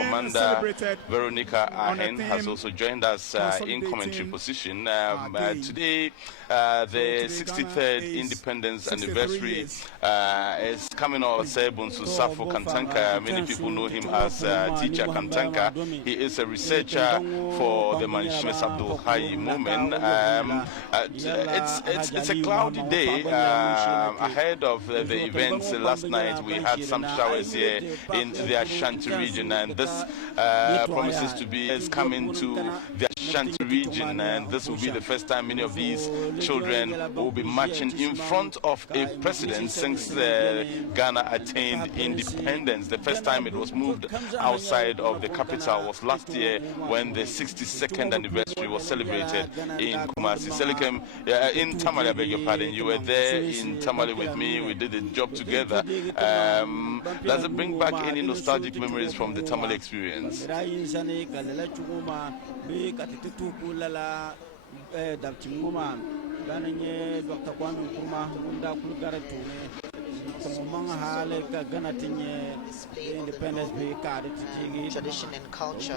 Commander Veronica Ahen has also joined us in commentary position. Today, the 63rd Independence Anniversary is coming on Sebunsu Safo Kantanka. Many people know him as Teacher Kantanka. He is a researcher for the Manshmes Abdul Hayy movement. It's a cloudy day ahead of the events. Last night we had some showers here in the Ashanti region, and this promises to be coming to the Ashanti region, and this will be the first time many of these children will be marching in front of a president since Ghana attained independence. The first time it was moved outside of the capital was last year when the 62nd anniversary was celebrated in Kumasi. Selikem, in Tamale, I beg your pardon, you were there in Tamale with me. We did the job together. Does it bring back any nostalgic memories from the Tamale experience? Tradition and culture.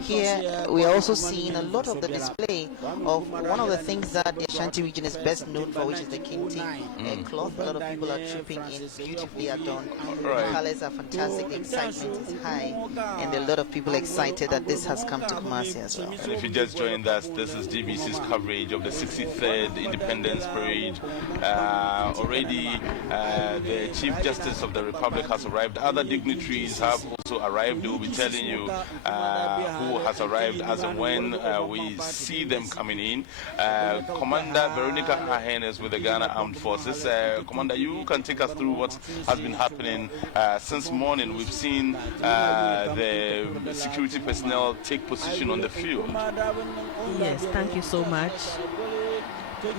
Here we are also seeing a lot of the display of one of the things that the Ashanti region is best known for, which is the kente, a cloth. A lot of people are trooping in, beautifully adorned. The colors are fantastic, the excitement is high, and a lot of people excited that this has come to Kumasi as well. And if you just joined us, this is GBC's coverage of the 63rd Independence Parade. Already the Chief Justice of the Republic has arrived. Other dignitaries have also arrived. They will be telling you who has arrived as and when we see them coming in. Commander Veronica Ahen is with the Ghana Armed Forces. Commander, you can take us through what has been happening since morning. We've seen the security personnel take position on the field. Yes, thank you so much.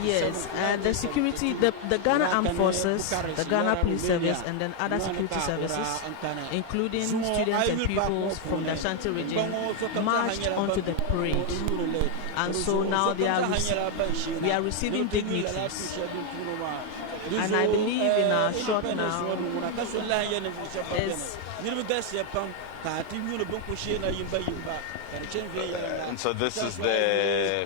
Yes, the security, the Ghana Armed Forces, the Ghana Police Service, and then other security services, including students and pupils from the Ashanti region, marched onto the parade. And so now we are receiving dignitaries. And I believe in our short now is... And so this is the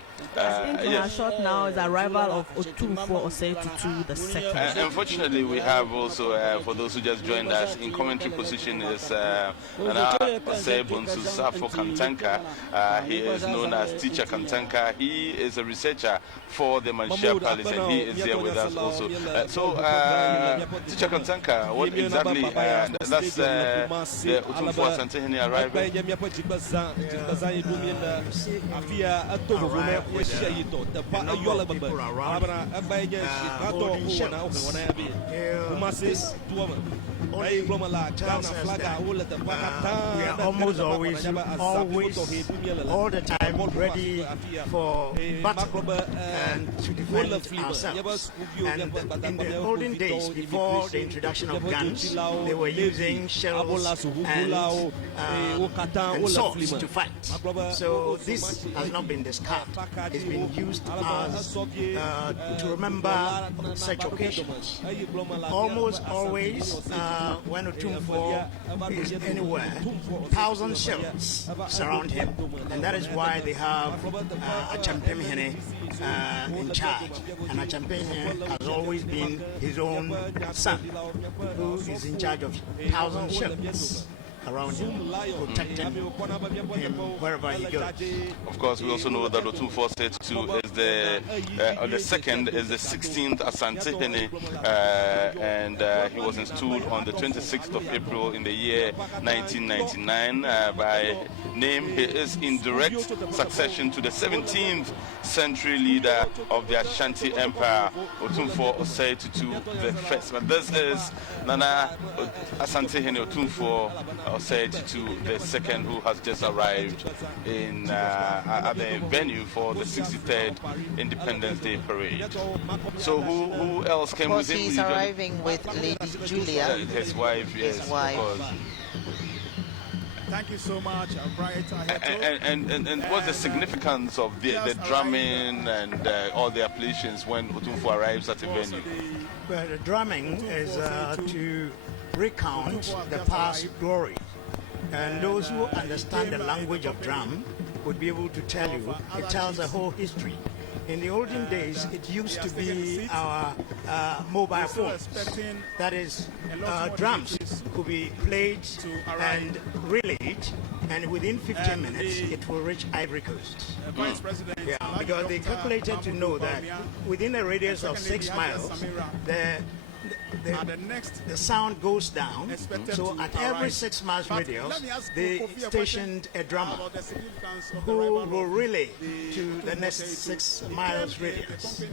short now is the arrival of Otumfuo Osei Tutu the second. Unfortunately, we have also for those who just joined us in commentary position is Sebunsu Safo Kantanka. He is known as Teacher Kantanka. He is a researcher for the Manshia Palace, and he is here with us also. Teacher Kantanka, what exactly that's the Otumfuo Asantehene arrival? We are almost always all the time ready for battle and to defend ourselves. And in the olden days, before the introduction of guns, they were using shells and swords to fight. So this has not been discarded. It's been used as to remember such occasions. Almost always when Otumfuo is anywhere, 1,000 shells surround him, and that is why they have Achampemhene in charge. And Achampemhene has always been his own son, who is in charge of 1,000 shells around him, protecting him wherever he goes. Of course, we also know that Otumfuo Osei Tutu is the second is the 16th Asantehene, and he was installed on the 26th of April in the year 1999. By name, he is in direct succession to the 17th century leader of the Ashanti Empire, Otumfuo Osei Tutu the first. But this is Nana Asantehene Otumfuo Osei Tutu the second, who has just arrived in at the venue for the 63rd Independence Day Parade. So who else came with him? He's arriving with Lady Julia, his wife, yes. His wife. Thank you so much, Bright. And what's the significance of the drumming and all the appellations when Otumfuo arrives at a venue? Well, the drumming is to recount the past glory. And those who understand the language of drum would be able to tell you, it tells a whole history. In the olden days, it used to be our mobile phones. That is, drums could be played and relayed, and within 15 minutes, it will reach Ivory Coast. Yeah, because they calculated to know that within a radius of 6 miles, the sound goes down. So at every 6 miles radius, they stationed a drummer who will relay to the next 6 miles radius.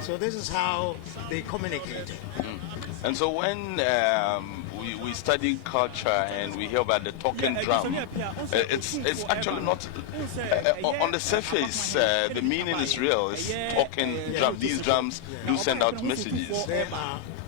So this is how they communicate. And so when we study culture and we hear about the talking drum, it's actually not on the surface. The meaning is real. It's talking drum. These drums do send out messages.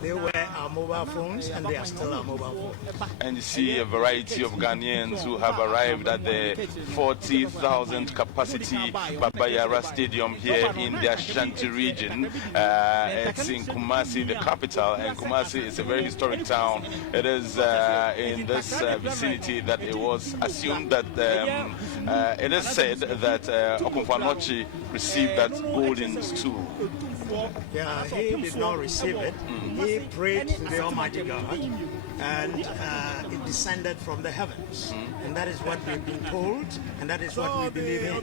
They were our mobile phones, and they are still our mobile phones. And you see a variety of Ghanaians who have arrived at the 40,000 capacity Baba Yara Stadium here in the Ashanti region. It's in Kumasi, the capital, and Kumasi is a very historic town. It is in this vicinity that it was assumed that it is said that Okumfuo Anokye received that golden stool. Yeah, he did not receive it. He prayed to the Almighty God, and it descended from the heavens. And that is what we've been told, and that is what we believe in.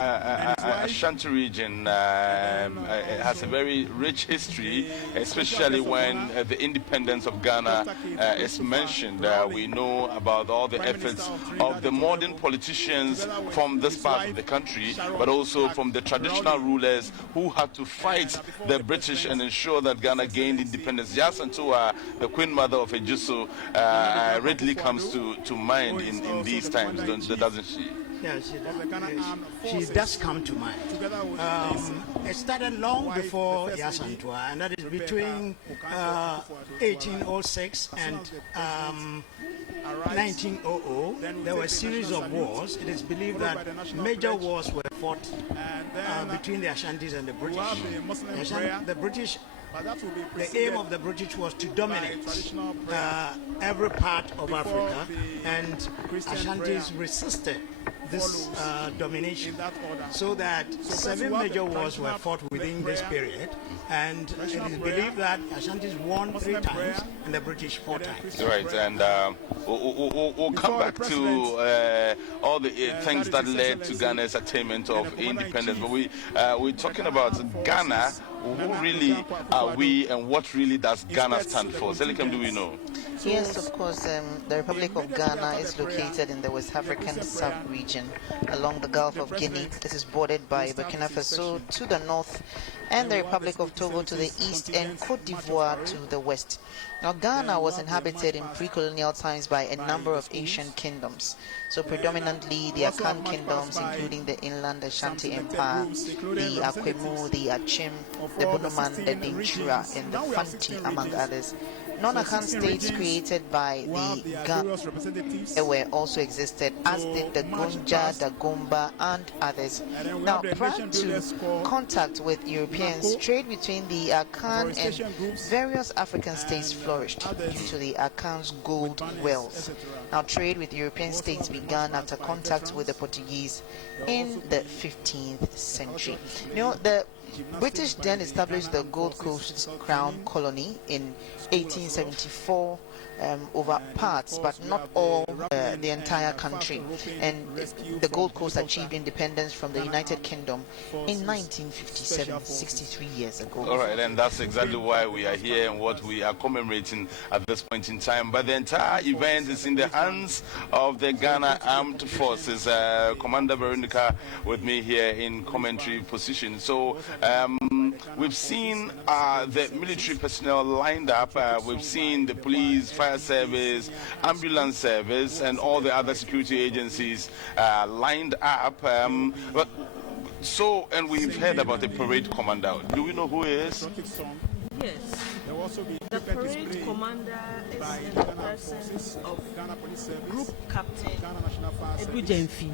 Ashanti region has a very rich history, especially when the independence of Ghana is mentioned. We know about all the efforts of the modern politicians from this part of the country, but also from the traditional rulers who had to fight the British and ensure that Ghana gained independence. Just until the Queen Mother of Ejuso readily comes to mind in these times, doesn't she? Yeah, she does come to mind. It started long before Yasantua, and that is between 1806 and 1900. There were a series of wars. It is believed that major wars were fought between the Ashantis and the British. The British. The aim of the British was to dominate every part of Africa, and Ashantis resisted this domination, so that 7 major wars were fought within this period, and it is believed that Ashantis won 3 times and the British 4 times. Right, and we'll come back to all the things that led to Ghana's attainment of independence, but we're talking about Ghana. Who really are we, and what really does Ghana stand for? Selikam, do we know? Yes, of course. The Republic of Ghana is located in the West African sub-region along the Gulf of Guinea. This is bordered by Burkina Faso to the north and the Republic of Togo to the east and Cote d'Ivoire to the west. Now, Ghana was inhabited in pre-colonial times by a number of Asian kingdoms. So predominantly the Akan kingdoms, including the inland Ashanti Empire, the Akwemu, the Achim, the Bonoman, the Dinchura, and the Fanti, among others. Non-Akan states created by the Ghana were also existed, as did the Gonja, the Gomba, and others. Now, prior to contact with Europeans, trade between the Akan and various African states flourished due to the Akan's gold wells. Now, trade with European states began after contact with the Portuguese in the 15th century. You know, the British then established the Gold Coast Crown Colony in 1874 over parts, but not all the entire country. And the Gold Coast achieved independence from the United Kingdom in 1957, 63 years ago. All right, and that's exactly why we are here and what we are commemorating at this point in time. But the entire event is in the hands of the Ghana Armed Forces. Commander Veronica with me here in commentary position. So we've seen the military personnel lined up. We've seen the police, fire service, ambulance service, and all the other security agencies lined up. And we've heard about the parade commander. Do we know who he is? Yes. The parade commander is in the presence of Group Captain Edu Jemfi.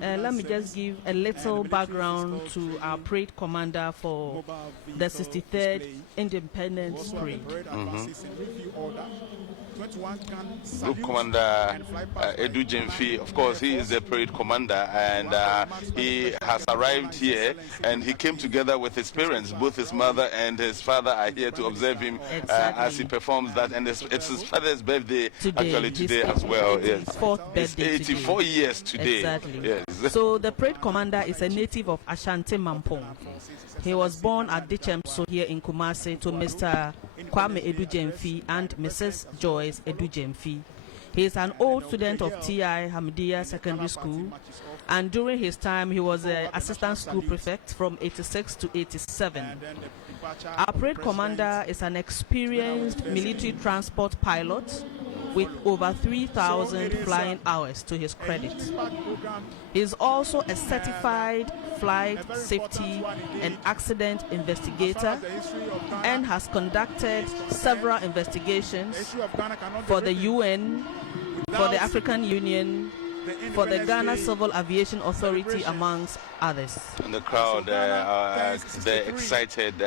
Let me just give a little background to our parade commander for the 63rd Independence Parade. Group Commander Edu Jemfi, of course, he is the parade commander, and he has arrived here, and he came together with his parents. Both his mother and his father are here to observe him as he performs that, and it's his father's birthday today as well. Yes, it's 84 years today. Exactly. Yes. So the parade commander is a native of Ashanti Mampong. He was born at Dichemso here in Kumasi to Mr. Kwame Edu Jemfi and Mrs. Joyce Edu Jemfi. He is an old student of T.I. Hamidiya Secondary School, and during his time he was an assistant school prefect from 86 to 87. Our parade commander is an experienced military transport pilot with over 3,000 flying hours to his credit. He is also a certified flight safety and accident investigator and has conducted several investigations for the UN, for the African Union, for the Ghana Civil Aviation Authority, amongst others. And the crowd, they're excited.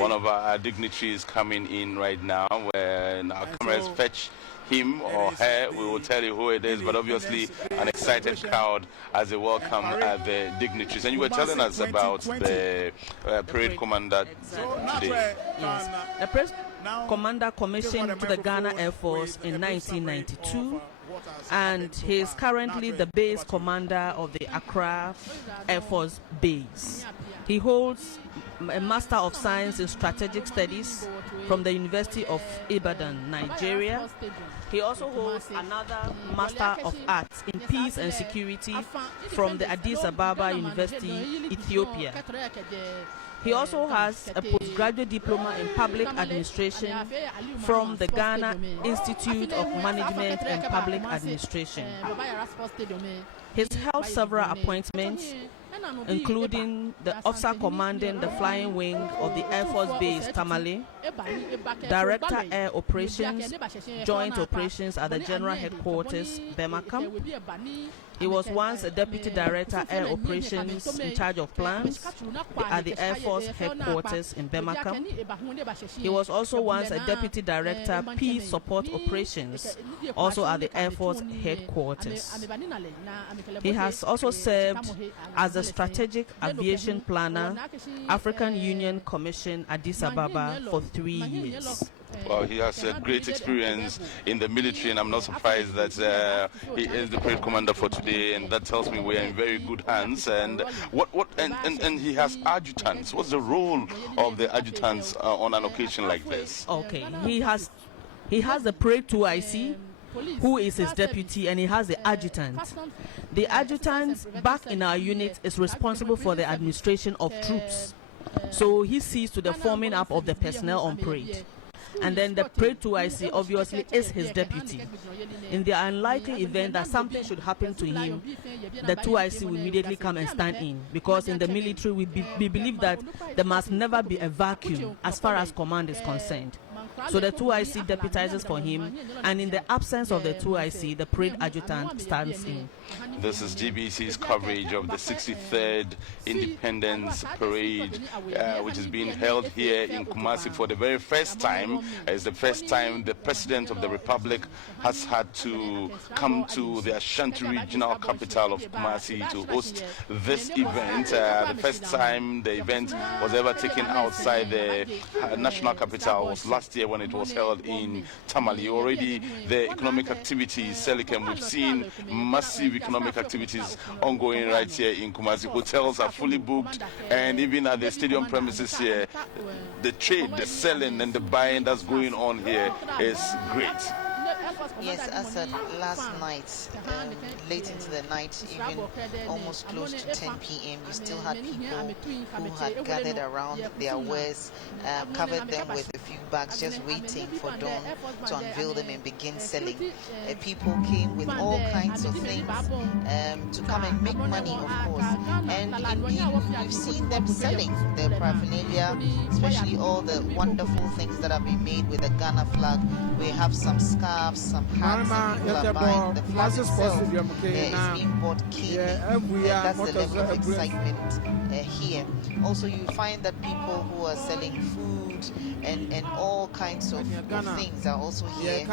One of our dignitaries coming in right now. When our cameras fetch him or her, we will tell you who it is, but obviously an excited crowd as they welcome the dignitaries. And you were telling us about the parade commander today. Yes. The parade commander commissioned to the Ghana Air Force in 1992, and he is currently the base commander of the Accra Air Force Base. He holds a Master of Science in Strategic Studies from the University of Ibadan, Nigeria. He also holds another Master of Arts in Peace and Security from the Addis Ababa University, Ethiopia. He also has a postgraduate diploma in public administration from the Ghana Institute of Management and Public Administration. He's held several appointments, including the officer commanding the flying wing of the Air Force Base Tamale, Director Air Operations, Joint Operations at the General Headquarters, Bemakam. He was once a Deputy Director Air Operations in charge of plans at the Air Force Headquarters in Bemakam. He was also once a Deputy Director Peace Support Operations, also at the Air Force Headquarters. He has also served as a Strategic Aviation Planner, African Union Commission, Addis Ababa for 3 years. Well, he has a great experience in the military, and I'm not surprised that he is the parade commander for today, and that tells me we are in very good hands. And and he has adjutants. What's the role of the adjutants on an occasion like this? Okay, he has the parade 2IC, who is his deputy, and he has the adjutant. The adjutant back in our unit is responsible for the administration of troops, so he sees to the forming up of the personnel on parade. And then the parade 2IC obviously is his deputy. In the unlikely event that something should happen to him, the 2IC will immediately come and stand in, because in the military we believe that there must never be a vacuum as far as command is concerned. So the 2IC deputizes for him, and in the absence of the 2IC, the parade adjutant stands in. This is GBC's coverage of the 63rd Independence Parade, which is being held here in Kumasi for the very first time. It's the first time the President of the Republic has had to come to the Ashanti regional capital of Kumasi to host this event. The first time the event was ever taken outside the national capital was last year when it was held in Tamale. Already the economic activities, Selikem, we've seen massive economic activities ongoing right here in Kumasi. Hotels are fully booked, and even at the stadium premises here, the trade, the selling and the buying that's going on here is great. Yes, as at last night, late into the night, even almost close to 10 p.m., you still had people who had gathered around their wares, covered them with a few bags, just waiting for dawn to unveil them and begin selling. People came with all kinds of things to come and make money, of course. And indeed, we've seen them selling their paraphernalia, especially all the wonderful things that have been made with the Ghana flag. We have some scarves, some hats, and people are buying. The flag itself is being bought keenly. That's the level of excitement here. Also, you find that people who are selling food and all kinds of things are also here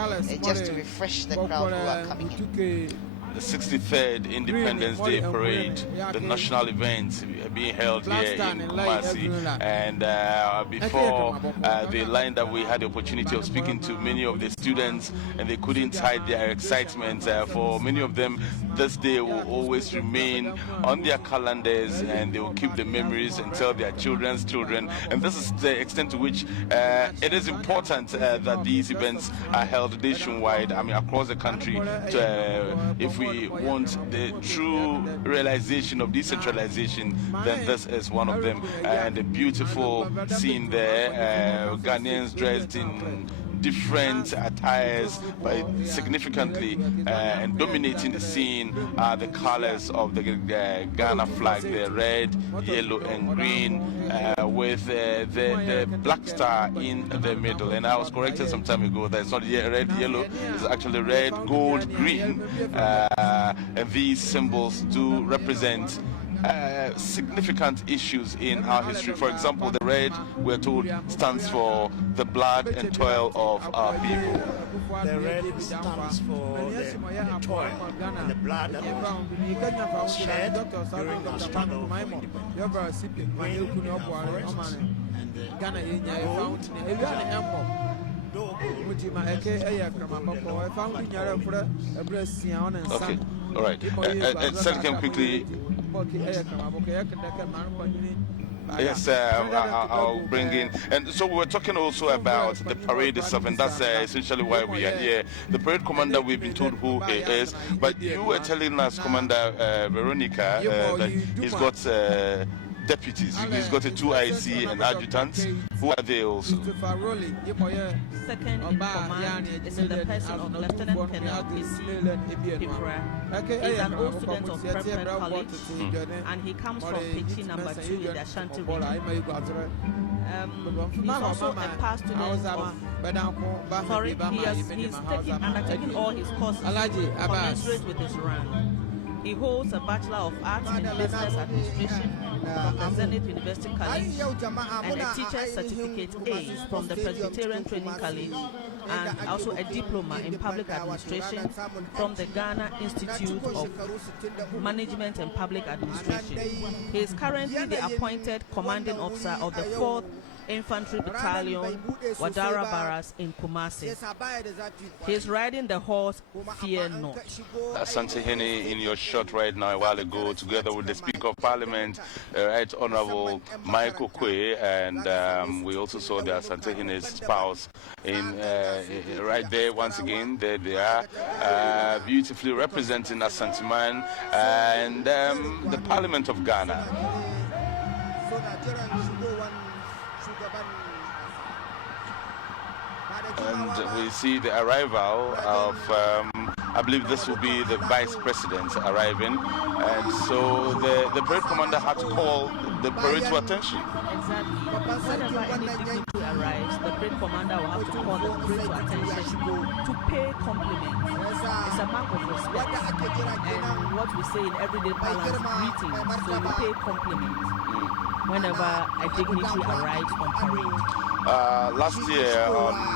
just to refresh the crowd who are coming in. The 63rd Independence Day Parade, the national event being held here in Kumasi. And before the line that we had the opportunity of speaking to many of the students, and they couldn't hide their excitement. For many of them, this day will always remain on their calendars, and they will keep the memories and tell their children's children. And this is the extent to which it is important that these events are held nationwide, I mean across the country, if we want the true realization of decentralization, then this is one of them. And a beautiful scene there, Ghanaians dressed in different attires, but significantly and dominating the scene are the colors of the Ghana flag, the red, yellow and green, with the black star in the middle. And I was corrected some time ago that it's not red, yellow, it's actually red, gold, green. And these symbols do represent significant issues in our history. For example, the red, we're told, stands for the blood and toil of our people. The red stands for the toil and the blood that was shed during our struggle for independence. Green forests and the gold Okay, all right. Second, quickly. Yes, I'll bring in. And so we were talking also about the parade itself, and that's essentially why we are here. The parade commander, we've been told who he is, but you were telling us, Commander Veronica, that he's got deputies. He's got a 2 IC and adjutants. Who are they also? Second in command is in the person of Lieutenant Colonel Pipra. He's an old student of Preparatory College, and he comes from Pechi number 2 in the Ashanti region. He's also a past student of, sorry, he's undertaking all his courses commensurate with his rank. He holds a Bachelor of Arts in Business Administration from the Zenith University College and a Teacher's Certificate A from the Presbyterian Training College, and also a Diploma in Public Administration from the Ghana Institute of Management and Public Administration. He is currently the appointed commanding officer of the 4th Infantry Battalion, Wadara Barracks in Kumasi. He is riding the horse Fear Not. Asante Hene in your shot right now a while ago, together with the Speaker of Parliament, Right Honorable Michael Kwe, and we also saw the Asante Hene's spouse in right there once again. There they are, beautifully representing Asante Man and the Parliament of Ghana. And we see the arrival of, I believe this will be the Vice President arriving. And so the parade commander had to call the parade to attention. Exactly. Whenever any dignitary arrives, the parade commander will have to call the parade to attention to pay compliments. It's a mark of respect. And what we say in everyday parlance, greetings. So we pay compliments whenever a dignitary arrives on parade. Last year, on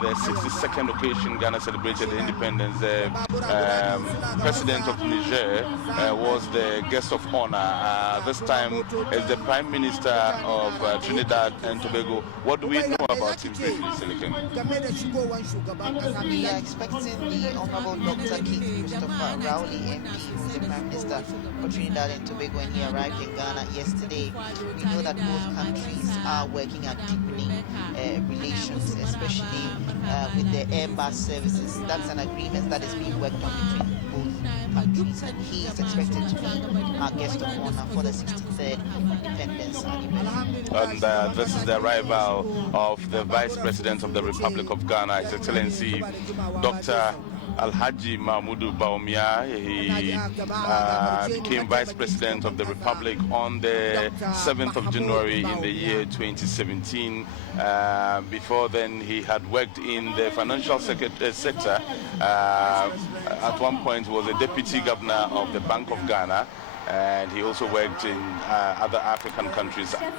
the 62nd occasion, Ghana celebrated independence. The President of Niger was the guest of honor. This time, as the Prime Minister of Trinidad and Tobago. What do we know about him briefly, Silicon? We are expecting the Honorable Dr. Keith Christopher Rowley, MP, the Prime Minister Minister for Trinidad and Tobago, and he arrived in Ghana yesterday. We know that both countries are working at deepening relations, especially with the Airbus services. That's an agreement that is being worked on between both countries, and he is expected to be our guest of honor for the 63rd Independence anniversary. And this is the arrival of the Vice President of the Republic of Ghana, His Excellency Dr. Alhaji Mahmudu Bawumia. He became Vice President of the Republic on the 7th of January in the year 2017. Before then, he had worked in the financial sector. At one point, was a Deputy Governor of the Bank of Ghana, and he also worked in other African countries. Has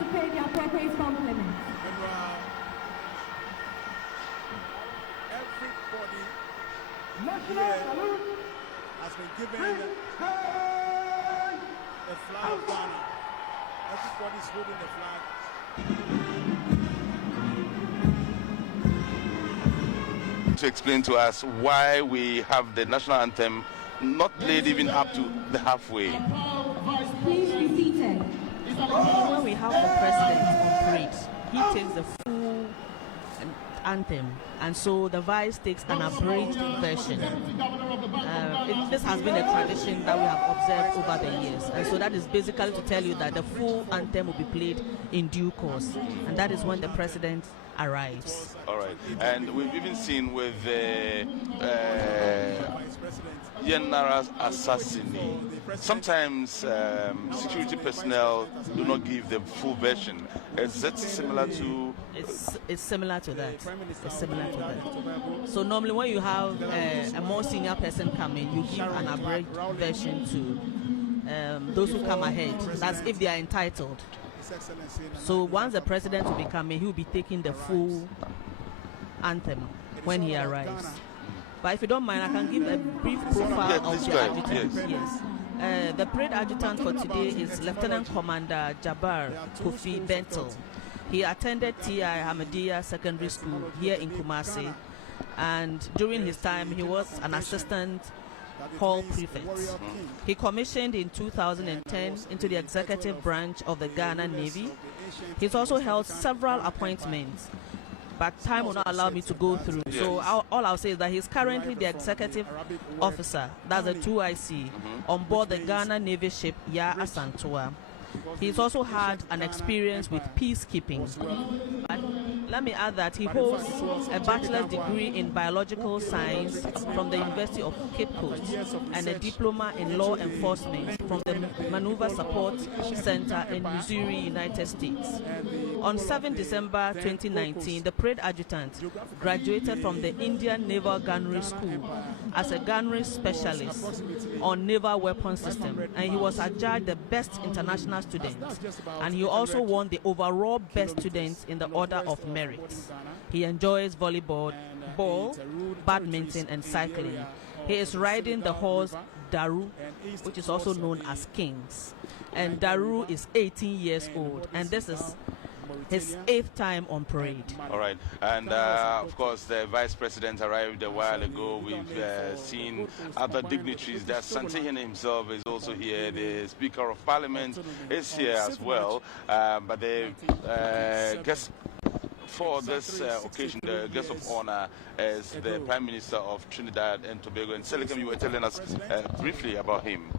been given the flag of Ghana. Everybody's holding the flag. To explain to us why we have the national anthem not played even up to the halfway. Please be seated. When we have the president on parade, he takes the full anthem, and so the vice takes an abridged version. This has been a tradition that we have observed over the years, and so that is basically to tell you that the full anthem will be played in due course, and that is when the president arrives. All right, and we've even seen with the Yenara's assassinate. Sometimes security personnel do not give the full version. Is that similar to? It's similar to that. It's similar to that. So normally when you have a more senior person coming, you give an abridged version to those who come ahead. That's if they are entitled. So once the president will be coming, he will be taking the full anthem when he arrives. But if you don't mind, I can give a brief profile of the adjutant. Yes. The parade adjutant for today is Lieutenant Commander Jabbar Kofi Bentel. He attended T.I. Ahmadiyya Secondary School here in Kumasi, and during his time he was an assistant hall prefect. He commissioned in 2010 into the executive branch of the Ghana Navy. He's also held several appointments, but time will not allow me to go through. So all I'll say is that he's currently the executive officer, that's a 2IC, on board the Ghana Navy ship Ya Asantua. He's also had an experience with peacekeeping. But let me add that he holds a bachelor's degree in biological science from the University of Cape Coast and a diploma in law enforcement from the Maneuver Support Center in Missouri, United States. On 7 December 2019, the parade adjutant graduated from the Indian Naval Gunnery School as a gunnery specialist on naval weapons system, and he was adjudged the best international student, and he also won the overall best student in the order of merit. He enjoys volleyball, badminton, and cycling. He is riding the horse Daru, which is also known as Kings, and Daru is 18 years old, and this is his 8th time on parade. All right, and of course the vice president arrived a while ago. We've seen other dignitaries. That Santihene himself is also here. The Speaker of Parliament is here as well. But the guest for this occasion, the guest of honor, is the Prime Minister of Trinidad and Tobago. And Selikem, you were telling us briefly about him.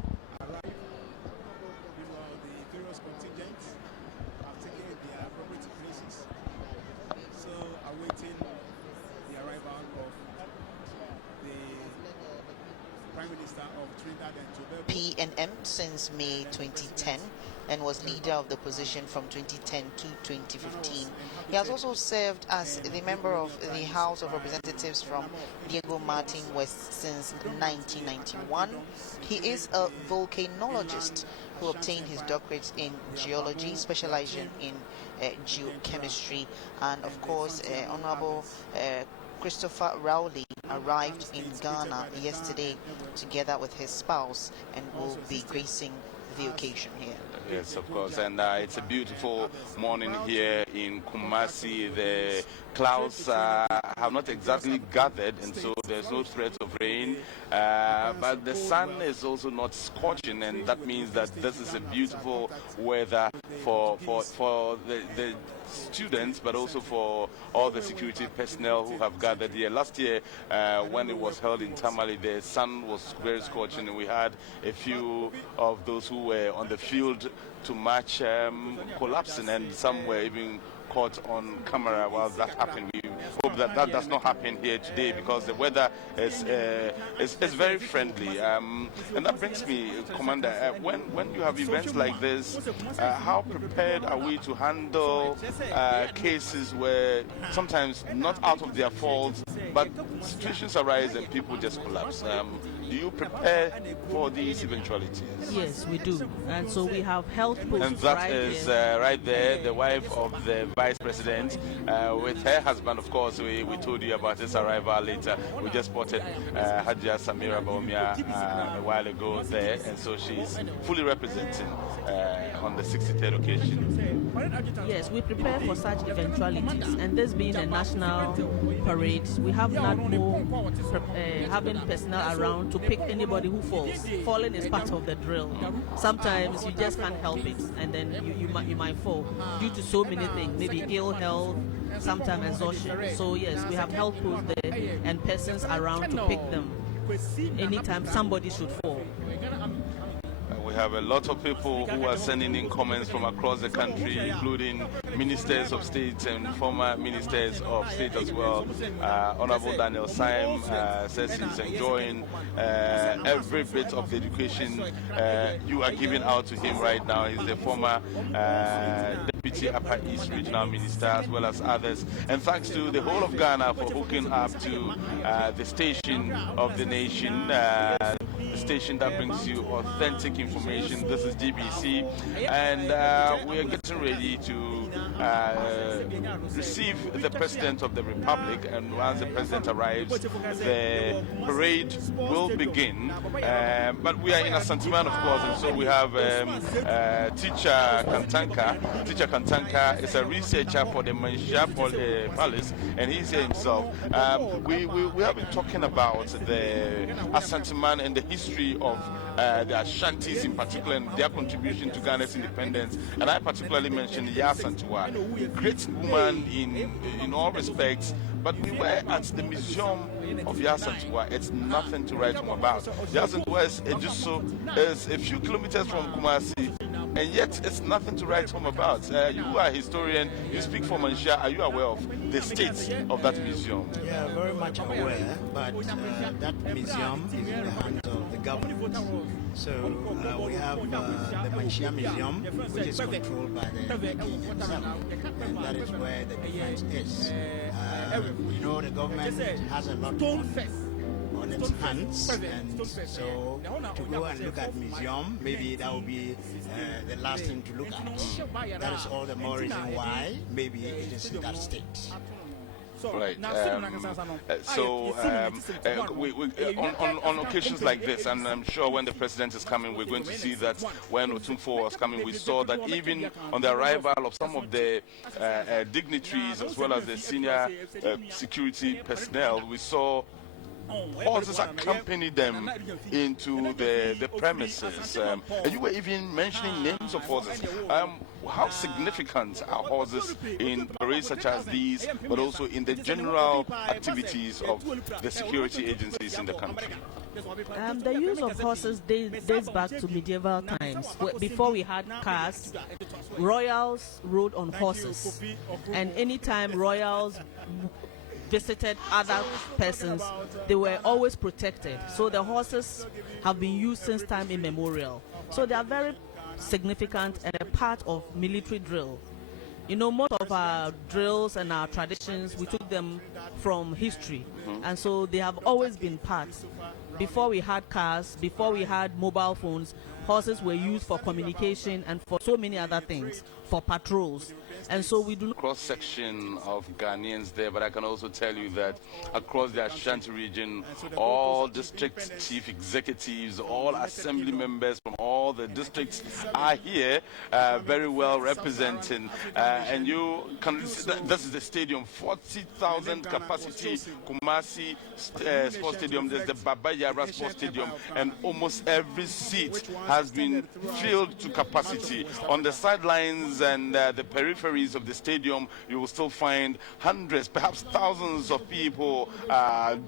PNM since May 2010 and was leader of the position from 2010 to 2015. He has also served as the member of the House of Representatives from Diego Martin West since 1991. He is a volcanologist who obtained his doctorate in geology, specializing in geochemistry, and of course Honorable Christopher Rowley arrived in Ghana yesterday together with his spouse and will be gracing the occasion here. Yes, of course, and it's a beautiful morning here in Kumasi. The clouds have not exactly gathered, and so there's no threat of rain. but the sun is also not scorching, and that means that this is a beautiful weather for the students, but also for all the security personnel who have gathered here. Last year, when it was held in Tamale, the sun was very scorching, and we had a few of those who were on the field to match collapsing, and some were even caught on camera while that happened. We hope that that does not happen here today, because the weather is very friendly. And that brings me, Commander, when you have events like this, how prepared are we to handle cases where sometimes not out of their fault, but situations arise and people just collapse? Do you prepare for these eventualities? Yes, we do. And so we have health posts. And that is right there, the wife of the Vice President, with her husband, of course. We told you about his arrival later. We just spotted Hajia Samira Baumia a while ago there, and so she's fully representing on the 63rd occasion. Yes, we prepare for such eventualities, and this being a national parade, we have NADMO having personnel around to pick anybody who falls. Falling is part of the drill. Sometimes you just can't help it, and then you might fall due to so many things, maybe ill health, sometimes exhaustion. So yes, we have health posts there and persons around to pick them anytime somebody should fall. We have a lot of people who are sending in comments from across the country, including ministers of state and former ministers of state as well. Honorable Daniel Syme says he's enjoying every bit of the education you are giving out to him right now. He's the former Deputy Upper East Regional Minister, as well as others. And thanks to the whole of Ghana for hooking up to the station of the nation, the station that brings you authentic information. This is GBC, and we are getting ready to receive the President of the Republic, and once the President arrives, the parade will begin. But we are in Asanteman, of course, and so we have Teacher Kantanka. Teacher Kantanka is a researcher for the Mansha Palace, and he's here himself. We have been talking about the Asanteman and the history of the Ashantis in particular, and their contribution to Ghana's independence. And I particularly mentioned Yasantua, great woman in all respects. But we were at the museum of Yasantua. It's nothing to write home about. Yasantua is a few kilometers from Kumasi, and yet it's nothing to write home about. You are a historian, you speak for Mansha. Are you aware of the state of that museum? Yeah, very much aware, but that museum is in the hands of the government. So we have the Mansha Museum, which is controlled by the king himself, and that is where the difference is. You know, the government has a lot on its hands, and so to go and look at museum, maybe that will be the last thing to look at. That is all the more reason why maybe it is in that state. Right. On occasions like this, and I'm sure when the president is coming, we're going to see that when Otumfo was coming, we saw that even on the arrival of some of the dignitaries as well as the senior security personnel, we saw horses accompany them into the premises. And you were even mentioning names of horses. How significant are horses in parades such as these, but also in the general activities of the security agencies in the country? The use of horses dates back to medieval times. Before we had cars, royals rode on horses, and anytime royals visited other persons, they were always protected. So the horses have been used since time immemorial. So they are very significant and a part of military drill. You know, most of our drills and our traditions, we took them from history, and so they have always been part. Before we had cars, before we had mobile phones, horses were used for communication and for so many other things, for patrols. And so we do not cross-section of Ghanaians there, but I can also tell you that across the Ashanti region, all district chief executives, all assembly members from all all the districts are here, very well representing. And you can see that this is the stadium, 40,000 capacity Kumasi Sports Stadium. There's the Baba Yara Sports Stadium, and almost every seat has been filled to capacity. On the sidelines and the peripheries of the stadium, you will still find hundreds, perhaps thousands of people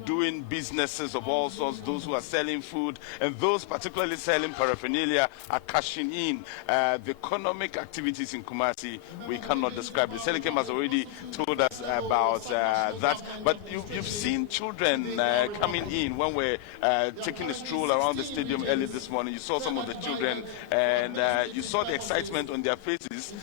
doing businesses of all sorts, those who are selling food, and those particularly selling paraphernalia are cashing in. The economic activities in Kumasi, we cannot describe. The Selikem has already told us about that, but you've seen children coming in. When we're taking a stroll around the stadium early this morning, you saw some of the children, and you saw the excitement on their faces.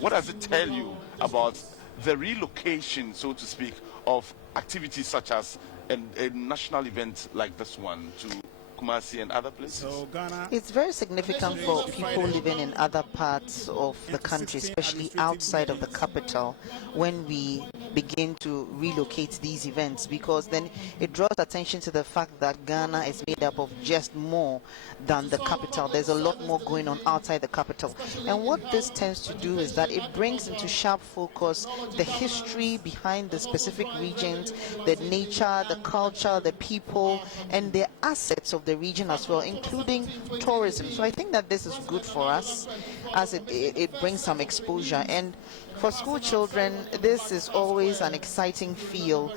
What does it tell you about the relocation, so to speak, of activities such as a national event like this one to Kumasi and other places? It's very significant for people living in other parts of the country, especially outside of the capital, when we begin to relocate these events, because then it draws attention to the fact that Ghana is made up of just more than the capital. There's a lot more going on outside the capital. And what this tends to do is that it brings into sharp focus the history behind the specific regions, the nature, the culture, the people, and the assets of the region as well, including tourism. So I think that this is good for us, as it brings some exposure. And for school children, this is always an exciting feel.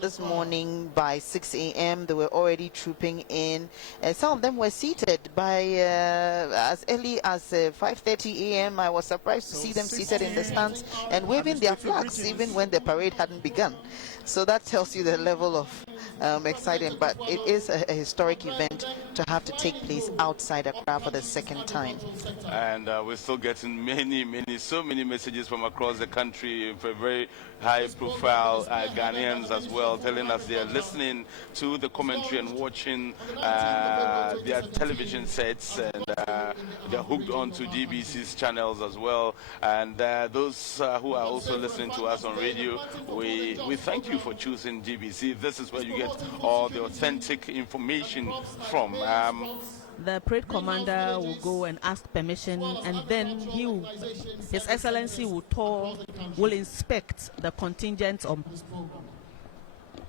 This morning by 6 a.m. they were already trooping in. Some of them were seated by as early as 5:30 a.m. I was surprised to see them seated in the stands and waving their flags even when the parade hadn't begun. So that tells you the level of excitement. But it is a historic event to have to take place outside Accra for the second time. And we're still getting so many messages from across the country, for very high-profile Ghanaians as well, telling us they are listening to the commentary and watching their television sets, and they're hooked onto GBC's channels as well. And those who are also listening to us on radio, we thank you for choosing GBC. This is where you get all the authentic information from. The parade commander will go and ask permission, and then His Excellency will inspect the contingent of.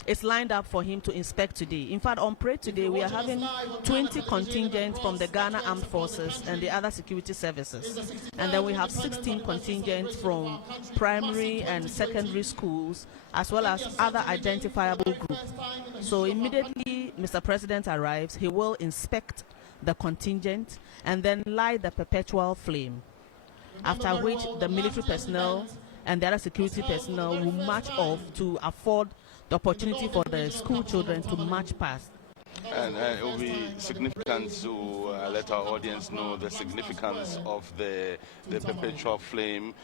It's lined up for him to inspect today. In fact, on parade today, we are having 20 contingents from the Ghana Armed Forces and the other security services. And then we have 16 contingents from primary and secondary schools, as well as other identifiable groups. So immediately Mr. President arrives, he will inspect the contingent and then light the perpetual flame, after which the military personnel and the other security personnel will march off to afford the opportunity for the school children to march past. And it will be significant to let our audience know the significance of the perpetual flame,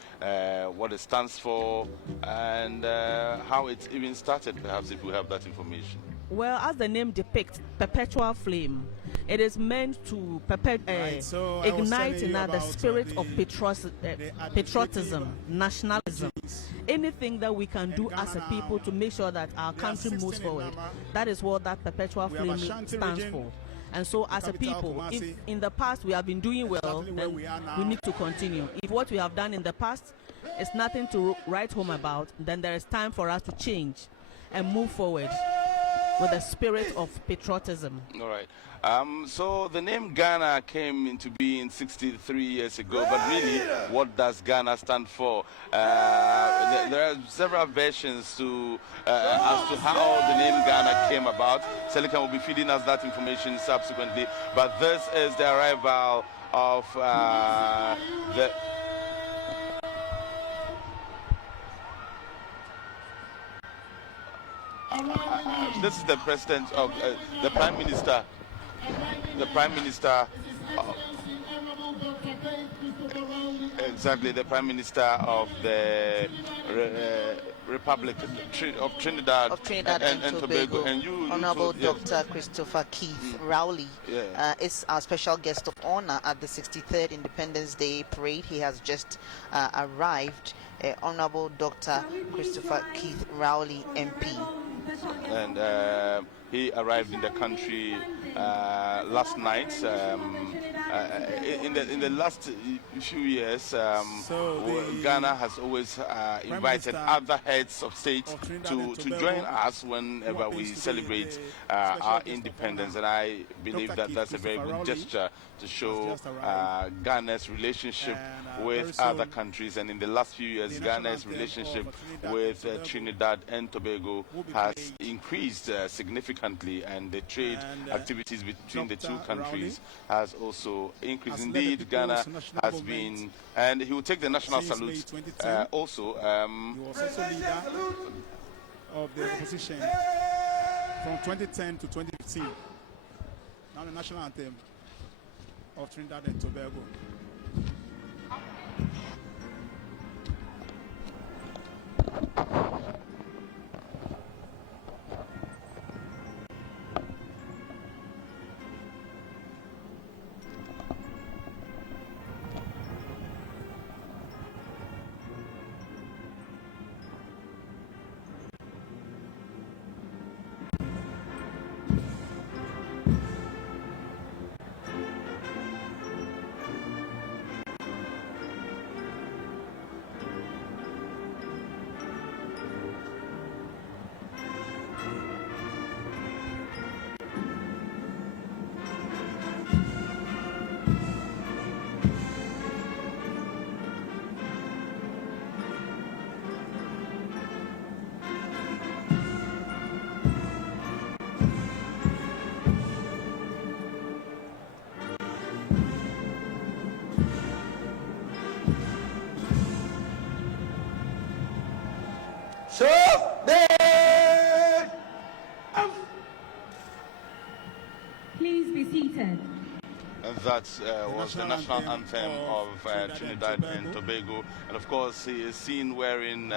what it stands for, and how it even started, perhaps, if we have that information. Well, as the name depicts, perpetual flame, it is meant to ignite in the spirit of patriotism, nationalism. Anything that we can do as a people to make sure that our country moves forward, that is what that perpetual flame stands for. And so as a people, if in the past we have been doing well, then we need to continue. If what we have done in the past is nothing to write home about, then there is time for us to change and move forward with the spirit of patriotism. All right. So the name Ghana came into being 63 years ago, but really, what does Ghana stand for? There are several versions as to how the name Ghana came about. Selikan will be feeding us that information subsequently, but this is the arrival of this is the president of the prime minister. Exactly, the prime minister of the Republic of Trinidad and Tobago. And Honorable Dr. Christopher Keith Rowley is our special guest of honor at the 63rd Independence Day Parade. He has just arrived. Honorable Dr. Christopher Keith Rowley, MP. And He arrived in the country last night. In the last few years, Ghana has always invited other heads of state to join us whenever we celebrate our independence, and I believe that that's a very good gesture to show Ghana's relationship with other countries. And in the last few years, Ghana's relationship with Trinidad and Tobago has increased significantly, and the trade activities between the two countries has also increased. Indeed, Ghana has been, and he will take the national salute also. He was also leader of the opposition from 2010 to 2015. Now the national anthem of Trinidad and Tobago. Please be seated. That was the national anthem of Trinidad and Tobago, and of course he is seen wearing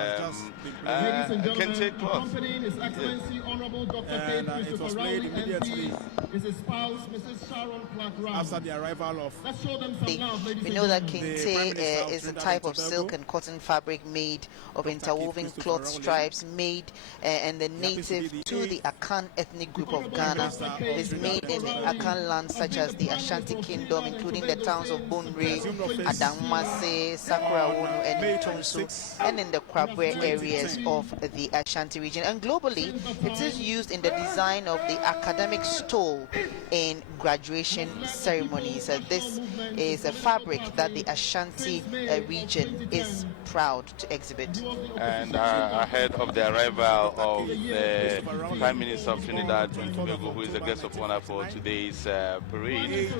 kente cloth. His Excellency Honorable Dr. And it was played immediately Mrs. Spouse, Mrs. Sharon Clark after the arrival of. Let's show them some love, ladies We and know that gentlemen. kente is a type of silk and cotton fabric made of interwoven cloth stripes made and the native to the Akan ethnic group of Ghana. It is made in Akan lands such as the Ashanti Kingdom, including the towns of Bonre, Adamase, Sakrawunu, and Itonsu, and in the Kwabwe areas of the Ashanti region. And globally, it is used in the design of the academic stole in graduation ceremonies. This is a fabric that the Ashanti region is proud to exhibit. And ahead of the arrival of the Prime Minister of Trinidad and Tobago, who is a guest of honor for today's parade,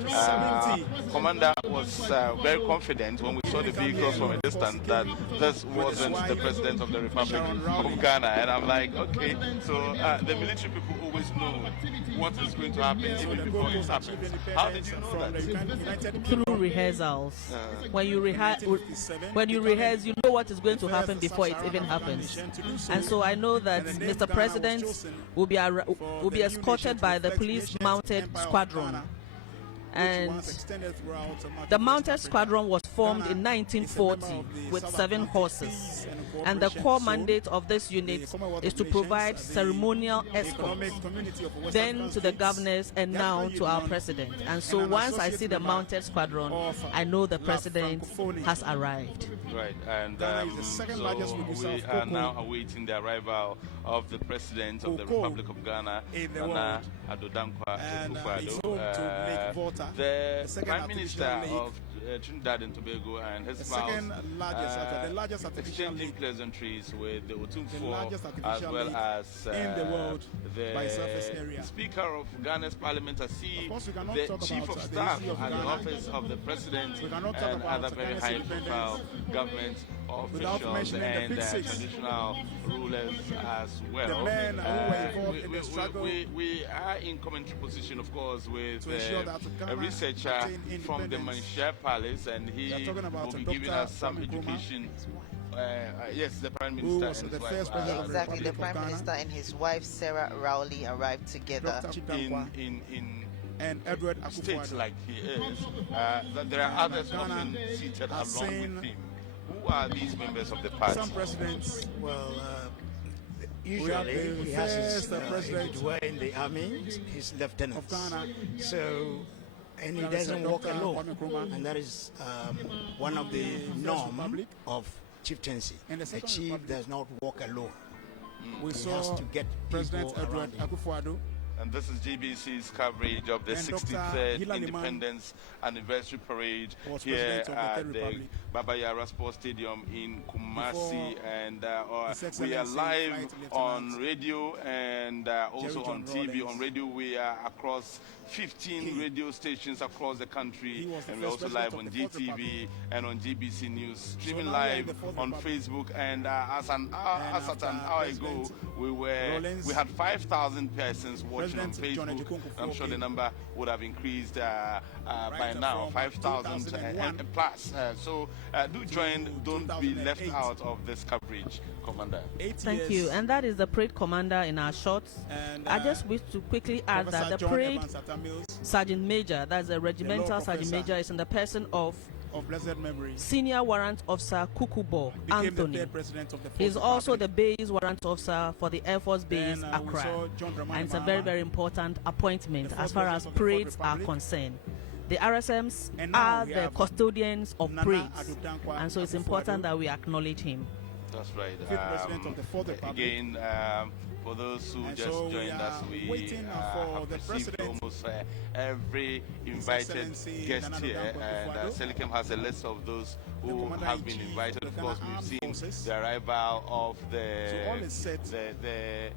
Commander was very confident when we saw the vehicles from a distance that this wasn't the President of the Republic of Ghana. And I'm like, okay, so the military people always know what is going to happen even before it happens. How did you know that? Through rehearsals. When you rehearse, you know what is going to happen before it even happens. And so I know that Mr. President will be escorted by the police mounted squadron. And the mounted squadron was formed in 1940 with 7 horses. And the core mandate of this unit is to provide ceremonial escort, then to the governors and now to our president. And so once I see the mounted squadron, I know the president has arrived. Right, and so we are now awaiting the arrival of the President of the Republic of Ghana, Nana Addo Dankwa Akufo-Addo. The Prime Minister of Trinidad and Tobago and his spouse exchanging pleasantries with the Otumfo as well as the Speaker of Ghana's Parliament. I see the Chief of Staff at the office of the President and other very high-profile government officials and traditional rulers as well. We are in commentary position, of course, with a researcher from the Mansha Palace, and he will be giving us some education. Yes, the Prime Minister and his wife. Exactly, the Prime Minister and his wife Sarah Rowley arrived together. And Edward states like he is, that there are others often seated along with him. Who are these members of the party? Some presidents, Well, Usually, he has his, if you were in the army, his lieutenants. So, and he doesn't walk alone. And that is one of the norm of chieftaincy. A chief does not walk alone. We He saw has to get President people Edward around him. Akufo-Addo. And this is GBC's coverage of the And Dr. 63rd Hilary Independence Anniversary Parade was here president of the at Third the Republic. Baba Yara Sports Stadium in Kumasi. Before And His we are Excellency live Flight on Lieutenant radio and also Jerry on John TV. Rawlings. On radio, we are across 15 radio stations across the country. He was the And we're first also live on president of the Fourth GTV and on GBC News. Streaming now we are in live the Fourth on Republic. Facebook. And as at an hour ago, Rawlings, we had 5,000 persons watching on President John Facebook. Ejikun I'm sure the Kufuor number would have increased by Right now, from 5,000 2001 plus. So do join, don't be left 2008. out of this coverage, Commander. 8 Thank years. you. And that is the parade commander in our shots. And, I just wish to quickly add Professor that the John parade Evans Atta-Mills sergeant major, that's a regimental law sergeant professor. major, is in the person of of blessed memory senior warrant officer Kukubo became Anthony. the third president of the Fourth He's also the Republic. base warrant officer for the Air Force Base Then, we Accra. saw John Dramani And it's a Mahama, very, very important appointment the as first far as president of the Fourth parades are Republic. concerned. The RSMs And now are we the have custodians of Nana parades, Addo Dankwa and so it's Akufo-Addo, important that we acknowledge him. That's right. fifth president of the Fourth Republic. Again, for those who And just so we joined us, are we waiting for have the received president, almost every invited Excellency guest Nana here, Addo and Dankwa Selikem has a list of those who Commander have in been Chief invited. of Of the course, Ghana we've Armed seen Forces. the arrival of So all is set. the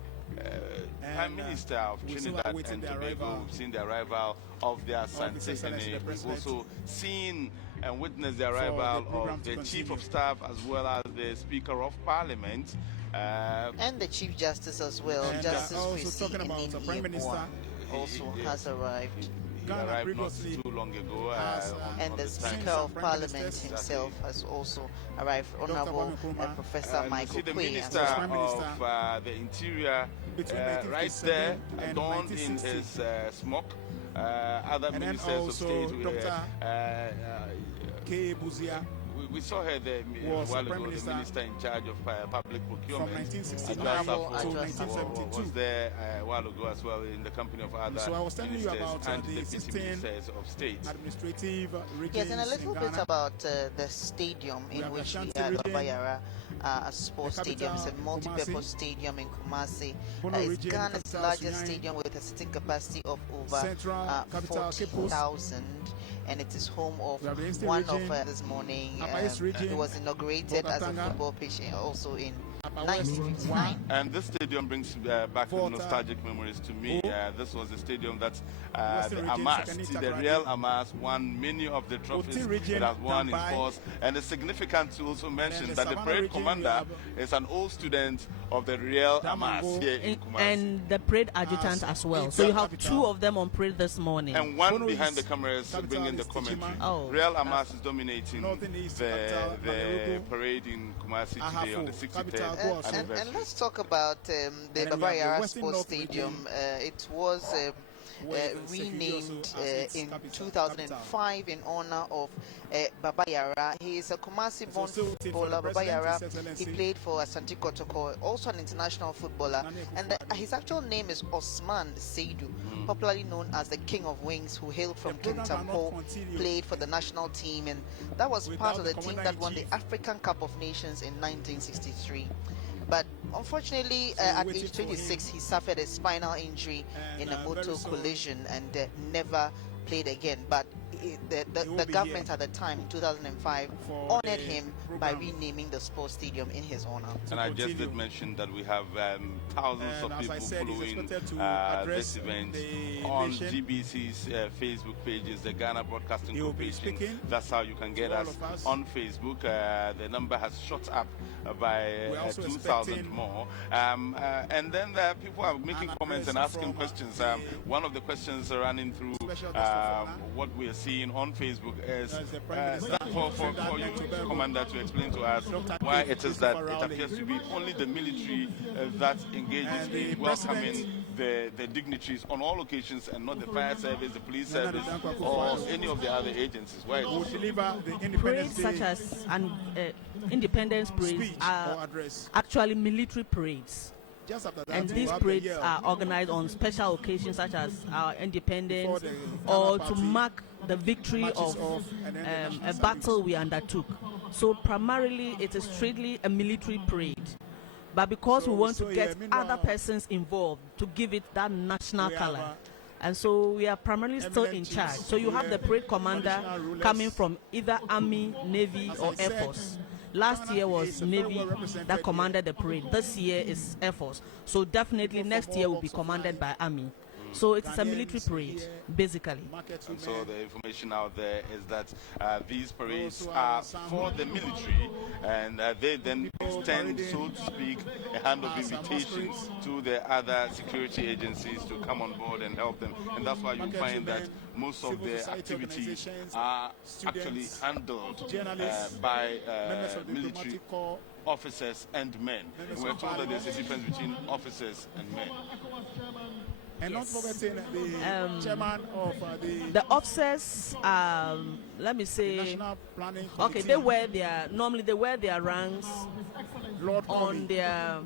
Prime Minister of we still are Trinidad waiting and the Tobago. arrival We've seen the arrival of their son His Excellency the We've President. also seen and witnessed the the arrival program of to the Chief continue. of Staff as well as the Speaker of Parliament. And the Chief Justice as well, And, Justice also Kwesi talking about the Prime Minister. also has arrived. He Ghana arrived not previously too long ago. has, And the time. Speaker of Prime Parliament Ministers. himself has also arrived, Honorable Kwame Nkrumah. Professor You Michael see the Quay. Minister as well. Prime Minister of the Interior between right there, 1957 and adorned in 1960. his smock. Other And then ministers of also state. Dr. K. Buzia We saw her there a was while the ago, Prime the Minister minister in charge of public procurement. from 1969 Adjua Honorable Safo Adjua to Safo. 1972. was there a while ago as well in the company of other So I was telling you ministers about, and the deputy 16 ministers of state. administrative regions Yes, and a little in bit Ghana. about the stadium We in have the which we Ashanti had region, Babayara Sports the Stadium. It's a capital, multi-purpose Kumasi. stadium in Kumasi. Bono It's region, Ghana's capital, largest Sunyani. stadium with a sitting capacity of over Central capital, Cape Coast. 40,000, and it is home of We have the Eastern one region, of this morning. Upper East region, It was inaugurated as a Bokatanga. football pitch also in Upper West, 1959. And this stadium brings back Volta. nostalgic memories to me. This was the stadium that Western the region, Amas, Sakani the Takrady. real Amas, won many of the trophies Oti region, it has won in Tambai. sports. And it's significant to also mention the that the Savannah parade region, commander we is an old student of the real Amas Damango. here in Kumasi. And the parade adjutant as well. it's So you the have capital. two of them on parade this morning. And one Bono behind is the cameras capital bringing the is commentary. Tichima. Oh. Real Amas is dominating Northern East the capital, Mamerugu. parade in Kumasi today on the Ahafo, 63rd capital, And, Goa. anniversary. and let's talk about the And then we have the Babayara Western Sports North Stadium. region, It was where the renamed Security also has its in capital. 2005 in honor of Babayara. He is a Kumasi-born So still waiting for footballer. the president, Babayara, His he Excellency played for Asante Kotoko, also an international footballer. Nana And Akufo-Addo. his actual name is Osman Seidu, popularly known as the King of Wings, who hailed from The program cannot Kintampo, continue played for the national team, and that was part without of the the team commander that won the in chief. African Cup of Nations in 1963. But unfortunately, So we're at waiting age for 26, he suffered a spinal injury And, in a very motor soon collision and never played again. But the will be government here at the time, in 2005, for honored the him by program. renaming the sports stadium in his honor. And I just continue. did mention that we have thousands And of as I people said, he's following expected to this address event the on nation. GBC's Facebook pages, the Ghana Broadcasting He will be Corporation. speaking That's how you can get to all us of us. on Facebook. The number has shot up by We're also 2,000 expecting more. And then people are making an comments and address asking from, questions. the One of the questions running through Special guest of honor. what we are seeing on Facebook is That's the Prime Minister for Trinidad you, and Tobago. Commander, to explain to us Dr. why K. it is that Christopher it Rowley. appears to be only the military that engages And the in welcoming president- the dignitaries on all occasions and not the fire service, the police Nana service, Addo Dankwa or Akufo-Addo. any of the other agencies. Why? Will deliver the Parades Independence such Day as Independence parades speech or are address. actually military parades. just after that, And these parades are organized on special occasions such as our independence or to mark the victory of a battle we undertook. So primarily it is strictly a military parade. But because we want to get other persons involved to give it that national color. And so we are primarily still in charge. So you have the parade commander coming from either Army, Navy, or Air Force. Last year was Navy that commanded the parade. This year is Air Force. So definitely next year will be commanded by Army. So it's a military parade, basically. And so the information out there is that these parades are for the military, and they then extend, so to speak, a hand of invitation to the other security agencies to come on board and help them. And that's why you find that most of the activities are actually handled by military officers and men. And we're told that there's a difference between officers and men. And not forgetting the chairman of the officers, let me say, National Planning okay, normally they wear their ranks on their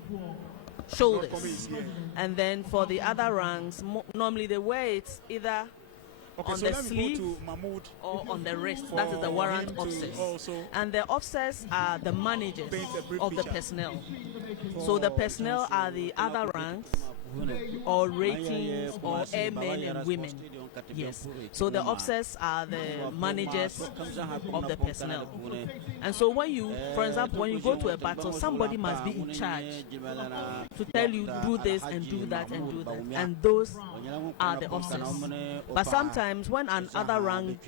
shoulders. And then for the other ranks, normally they wear it either on the sleeve or on the wrist. That is the warrant officers. And the officers are the managers of the personnel. So the personnel are the other ranks or ratings or airmen and women. Yes. So the officers are the managers of the personnel. And so when you, for example, when you go to a battle, somebody must be in charge to tell you do this and do that and do that. And those are the officers. But sometimes when another rank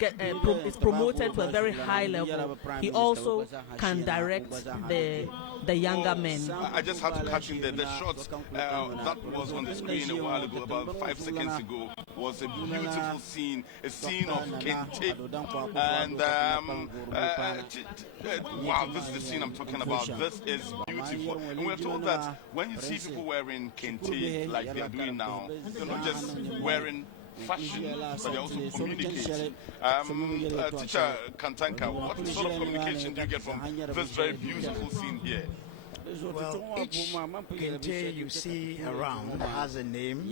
is promoted to a very high level, he also can direct the younger men. I just had to catch in there. The shots that was on the screen a while ago, about 5 seconds ago, was a beautiful scene, a scene of Kente. And wow, this is the scene I'm talking about. This is beautiful. And we're told that when you see people wearing Kente like they are doing now, they're not just wearing fashion, but they also communicate. Teacher Kantanka, what sort of communication do you get from this very beautiful scene here? Well, each kente you see around has a name,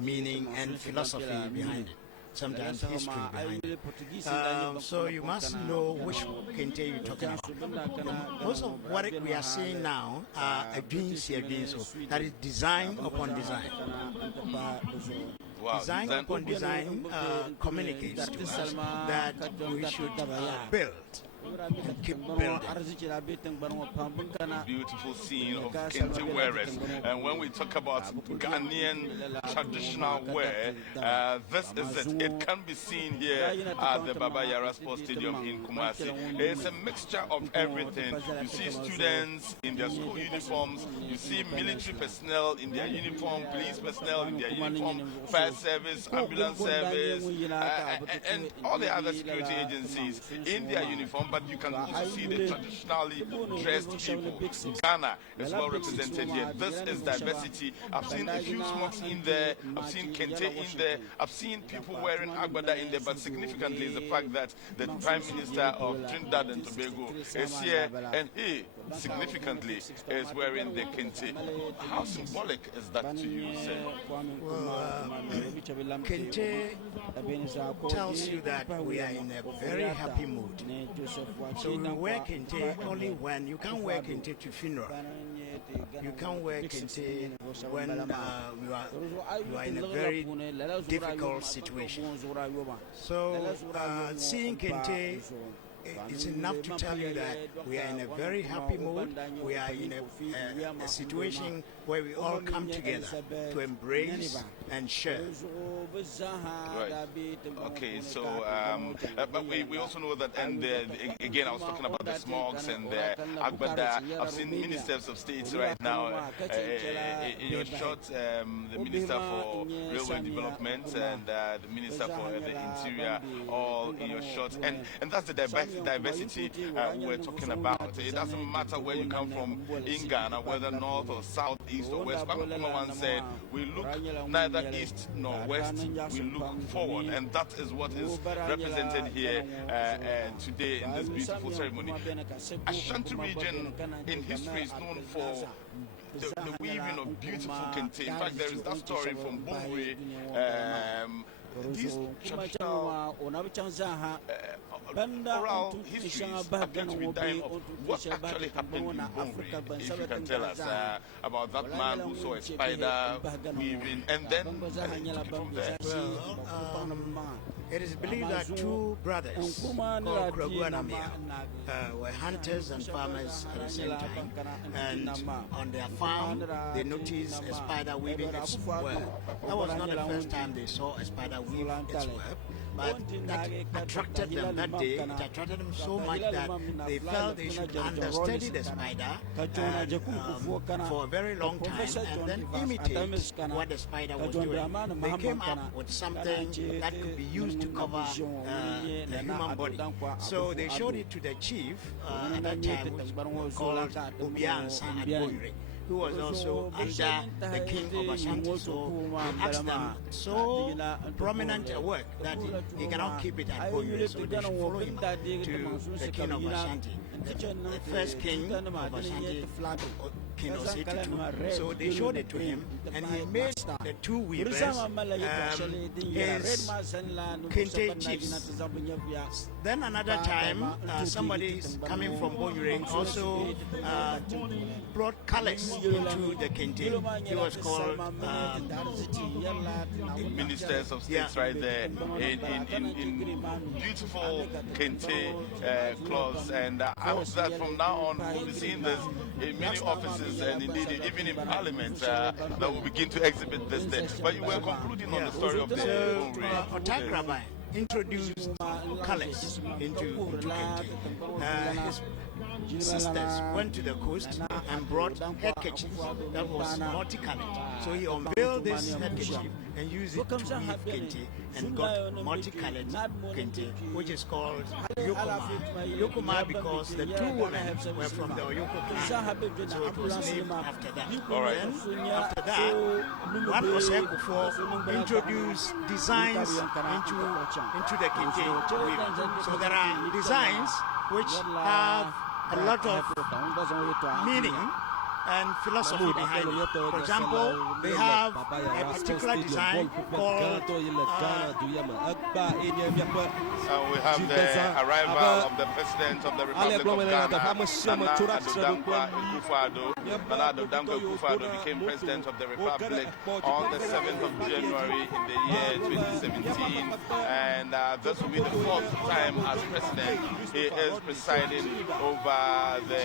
meaning, and philosophy behind it. Sometimes history behind it. So you must know which kente you're talking about. Most of what we are seeing now are that is design upon design. Wow, design upon design communicates to us that we should build and keep building. Beautiful scene of Kente wearers. And when we talk about Ghanaian traditional wear, this is it. It can be seen here at the Baba Yara Sports Stadium in Kumasi. It's a mixture of everything. You see students in their school uniforms, you see military personnel in their uniform, police personnel in their uniform, fire service, ambulance service, and all the other security agencies in their uniform. But you can also see the traditionally dressed people. Ghana is well represented here. This is diversity. I've seen a few smokes in there. I've seen Kente in there. I've seen people wearing agbada in there. But significantly is the fact that the Prime Minister of Trinidad and Tobago is here, and he significantly is wearing the Kente. How symbolic is that to you, sir? Kente tells you that we are in a very happy mood. So we wear Kente only when you can't wear Kente to funeral. You can't wear Kente when you are in a very difficult situation. So seeing Kente it's enough to tell you that we are in a very happy mood. We are in a situation where we all come together to embrace and share. Right. Okay, so but we also know that, and again, I was talking about the smokes and the agbada. I've seen ministers of states right now in your shot, the Minister for Railway Development and the Minister for the Interior, all in your shot. And that's the diversity we're talking about. It doesn't matter where you come from in Ghana, whether north or south, east or west. Kwame Nkrumah once said, we look neither east nor west, we look forward. And that is what is represented here today in this beautiful ceremony. Ashanti region in history is known for the weaving of beautiful kente. In fact, there is that story from Bongwe. These traditional oral histories appear to be dying of what actually happened in Bongwe. If you can tell us about that man who saw a spider weaving and then took it from there. Well, it is believed that two brothers called Kragu and Amir were hunters and farmers at the same time, and on their farm they noticed a spider weaving its web. That was not the first time they saw a spider weave its web, but that attracted them that day. It attracted them so much that they felt they should understudy the spider for a very long time and then imitate what the spider was doing. They came up with something that could be used to cover the human body. So they showed it to the chief at that time, who was called Obiansa Adboire, who was also under the king of Ashanti. So he asked them so prominent a work that he cannot keep it at Boyure, so they should follow him to the king of Ashanti, the first king of Ashanti, King Osei. So they showed it to him, and he made the two weavers his kente chiefs. Then another time, somebody coming from Boyure also brought colors into the kente. He was called ministers of states, right there in beautiful kente clothes. And I hope that from now on we'll be seeing this in many offices and indeed even in parliament that will begin to exhibit this there. But you were concluding on the story of the Otak Rabbi introduced colors into kente. His sisters went to the coast and brought handkerchiefs that was multicolored. So he unveiled this handkerchief and used it to weave kente and got multicolored kente, which is called Yokoma. Yokoma because the two women were from the Oyoko clan, so it was named after that. All right. Then after that, one Osei introduced designs into the kente weaving. So there are designs which have a lot of meaning and philosophy behind it. For example, they have a particular design called we have the arrival of the President of the Republic of Ghana, Nana Addo Dankwa Akufo-Addo became President of the Republic on the 7th of January in the year 2017, and this will be the fourth time as President he is presiding over the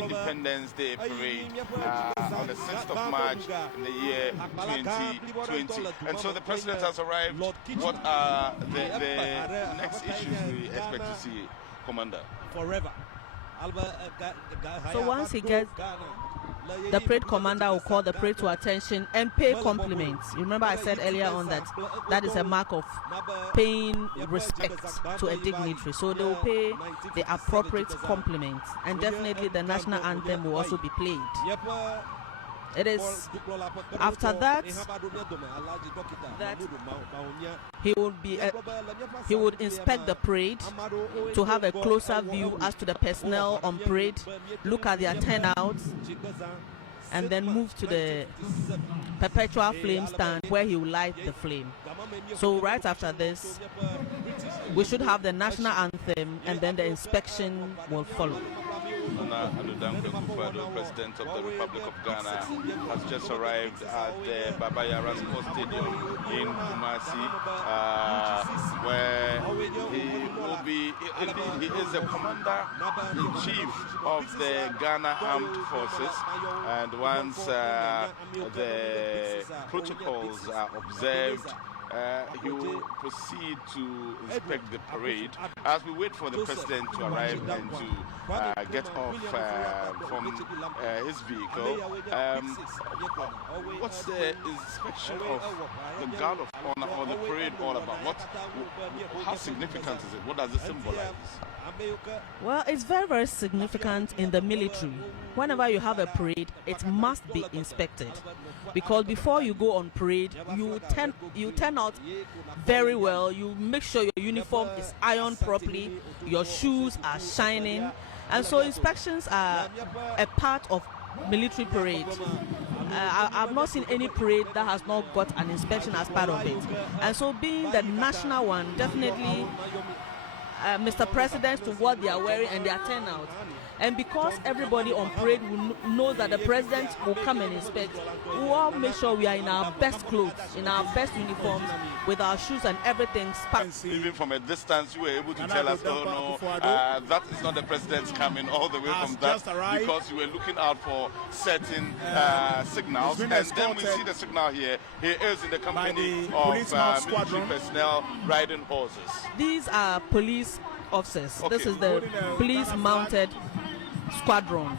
Independence Day Parade on the 6th of March in the year 2020. And so the President has arrived. What are the next issues we expect to see, Commander? Forever. So once he gets, the parade commander will call the parade to attention and pay compliments. You remember I said earlier on that that is a mark of paying respect to a dignitary. So they will pay the appropriate compliments, and definitely the national anthem will also be played. It is after that he would inspect the parade to have a closer view as to the personnel on parade, look at their turnouts, and then move to the perpetual flame stand where he will light the flame. So right after this, we should have the national anthem, and then the inspection will follow. Nana Addo Akufo-Addo, President of the Republic of Ghana, has just arrived at the Baba Yara Sports Stadium in Kumasi, where he will be, indeed, he is the Commander-in-Chief of the Ghana Armed Forces, and once the protocols are observed, he will proceed to inspect the parade as we wait for the President to arrive and to get off from his vehicle. What's the inspection of the Guard of Honor or the parade all about? How significant is it? What does it symbolize? Well, it's very, very significant in the military. Whenever you have a parade, it must be inspected, because before you go on parade, you turn out very well. You make sure your uniform is ironed properly, your shoes are shining, and so inspections are a part of military parade. I've not seen any parade that has not got an inspection as part of it, and so being the national one, definitely Mr. President, to what they are wearing and their turnout. And because everybody on parade will know that the president will come and inspect, we will all make sure we are in our best clothes, in our best uniforms, with our shoes and everything. Even from a distance, you were able to tell us, oh no, that is not the president coming all the way from that, because you were looking out for certain signals. And then we see the signal here. He is in the company of military personnel riding horses. These are police officers. Okay. This is the police mounted squadron,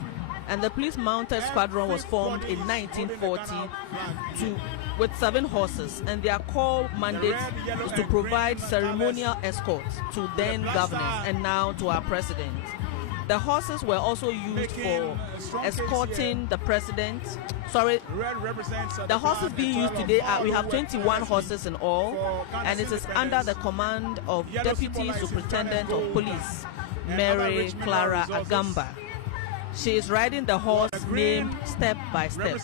and the police mounted squadron was formed in 1940 with 7 horses, and their core mandate is to provide ceremonial escort to then governors and now to our president. The horses were also used for escorting the president. Sorry, the horses being used today we have 21 horses in all, and it is under the command of Deputy Superintendent of Police Mary Clara Agamba. She is riding the horse named Step by Step.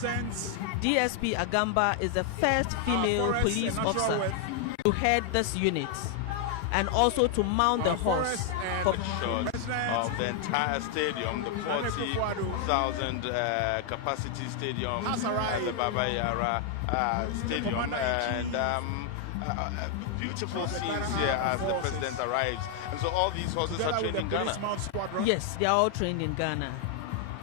DSP Agamba is the first female police officer to head this unit, and also to mount the horse for of the entire stadium, the 40,000 capacity stadium at the Baba Yara stadium, and beautiful scenes here as the president arrives. And so all these horses are trained in Ghana? Yes, they are all trained in Ghana.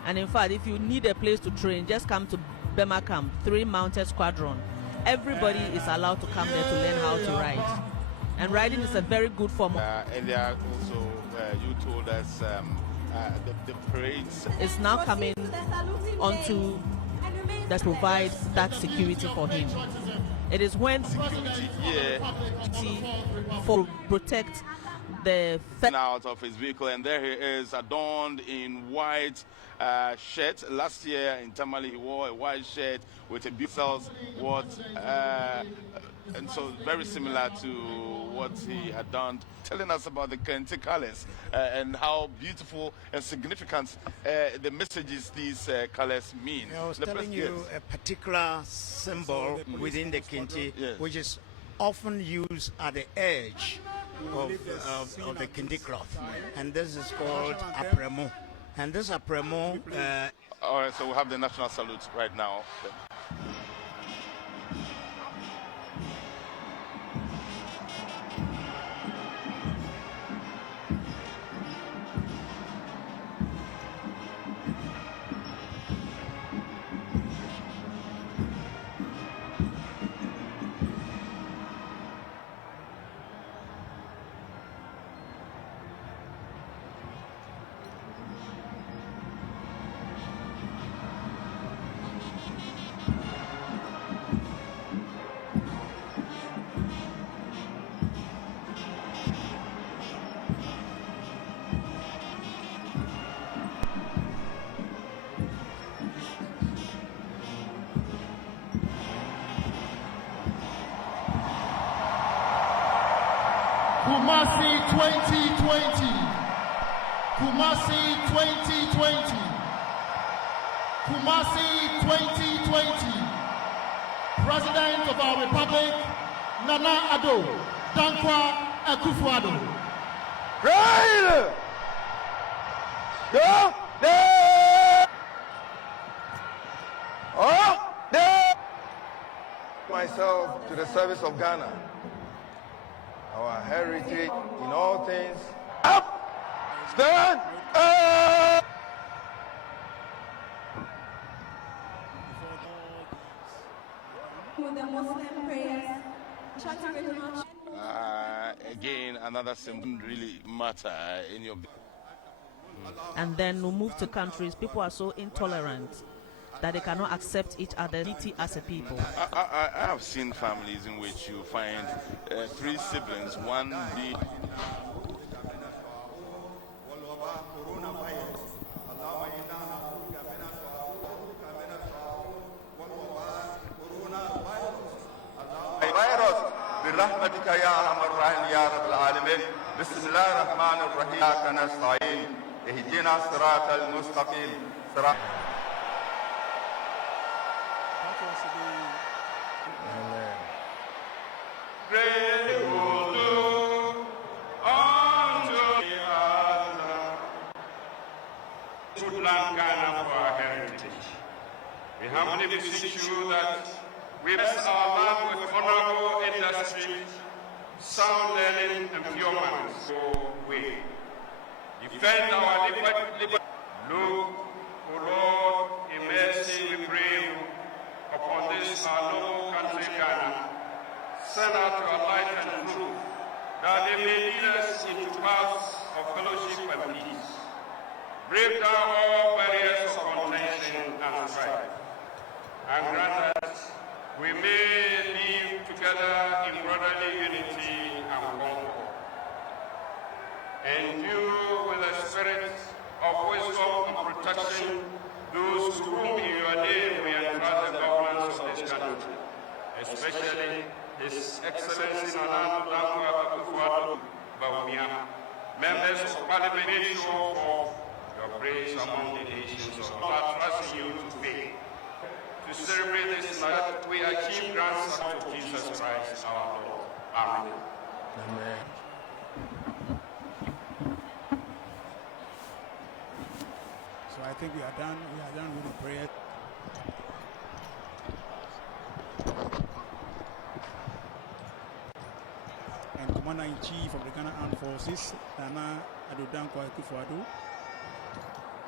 And in fact, if you need a place to train, just come to Bema Camp, 3 mounted squadron. Everybody is allowed to come there to learn how to ride. And riding is a very good form. And there are also, you told us, the parades. It's now coming onto that provide that security for him. It is when security for protect the out of his vehicle, and there he is, adorned in white shirt. Last year in Tamale he wore a white shirt with a Beatles and so very similar to what he had done, telling us about the Kente colors and how beautiful and significant the messages these colors mean. I was telling you a particular symbol within the Kente, which is often used at the edge of the Kente cloth, and this is called apremo. And this apremo. All right, so we have the national salute right now. Kumasi 2020. Kumasi 2020. Kumasi 2020. President of our Republic, Nana Addo Dankwa Akufo-Addo. Right! Yeah! Oh! Myself to the service of Ghana. Our heritage in all things. Up! Stand up! With the Muslim prayers, again, another symbol really matter in your. And then we move to countries. People are so intolerant that they cannot accept each other as a people. I have seen families in which you find 3 siblings, one being نستعين اهدنا الصراط المستقيم صراط Good land Ghana for our heritage. We humbly beseech you that we bless our land with honorable industry, sound learning, and pure minds. We defend our liberty. Look, O Lord, in mercy we pray upon this our noble country Ghana. Send out your light and truth, that they may lead us into paths of fellowship and peace. Break down all barriers of contention and strife, and grant us we may live together in brotherly unity and concord. Endue with the spirit of wisdom and protection those to whom in your name we entrust the governance of this country, especially His Excellency Nana Dankwa Bawumia, members of Parliament for your praise among the nations of God, trusting you to pay. To celebrate this night, we achieve grants of Jesus Christ our Lord. Amen. Amen. So I think we are done with the prayer. And Commander-in-Chief of the Ghana Armed Forces, Nana Addo Dankwa Akufo-Addo,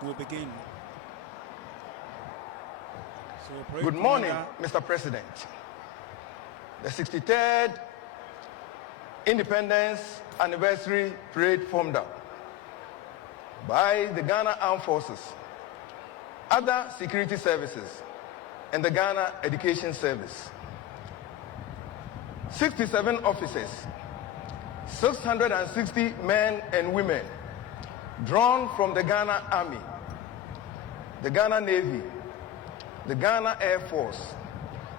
will begin. So, Good morning, Mr. President. The 63rd Independence Anniversary Parade formed up by the Ghana Armed Forces, other security services, and the Ghana Education Service. 67 officers, 660 men and women drawn from the Ghana Army, the Ghana Navy, the Ghana Air Force,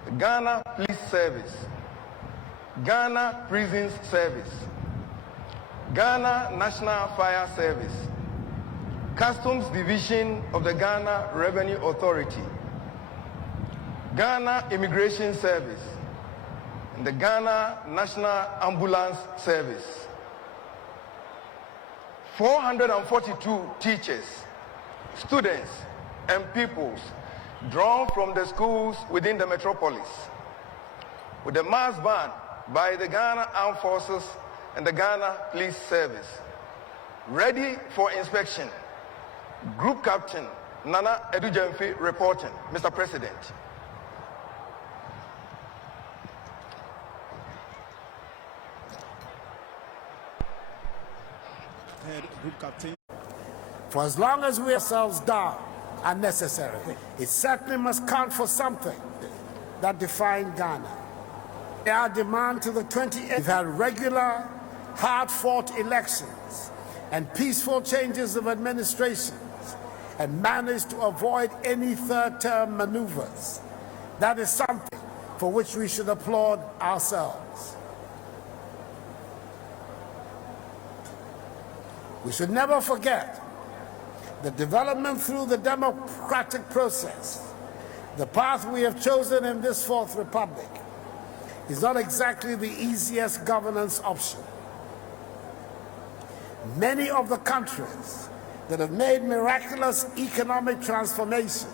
the Ghana Police Service, Ghana Prisons Service, Ghana National Fire Service, Customs Division of the Ghana Revenue Authority, Ghana Immigration Service, and the Ghana National Ambulance Service. 442 teachers, students, and pupils drawn from the schools within the metropolis, with a mass band by the Ghana Armed Forces and the Ghana Police Service, ready for inspection. Group Captain Nana Edujemfi reporting. Mr. President. Head Group Captain. For as long as we ourselves down unnecessarily, it certainly must count for something that defined Ghana. Our demand to the 28th, we've had regular, hard-fought elections and peaceful changes of administrations and managed to avoid any third-term maneuvers. That is something for which we should applaud ourselves. We should never forget the development through the democratic process. The path we have chosen in this Fourth Republic is not exactly the easiest governance option. Many of the countries that have made miraculous economic transformations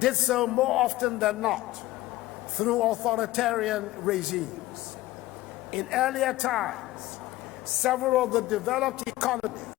did so more often than not through authoritarian regimes. In earlier times, several of the developed economies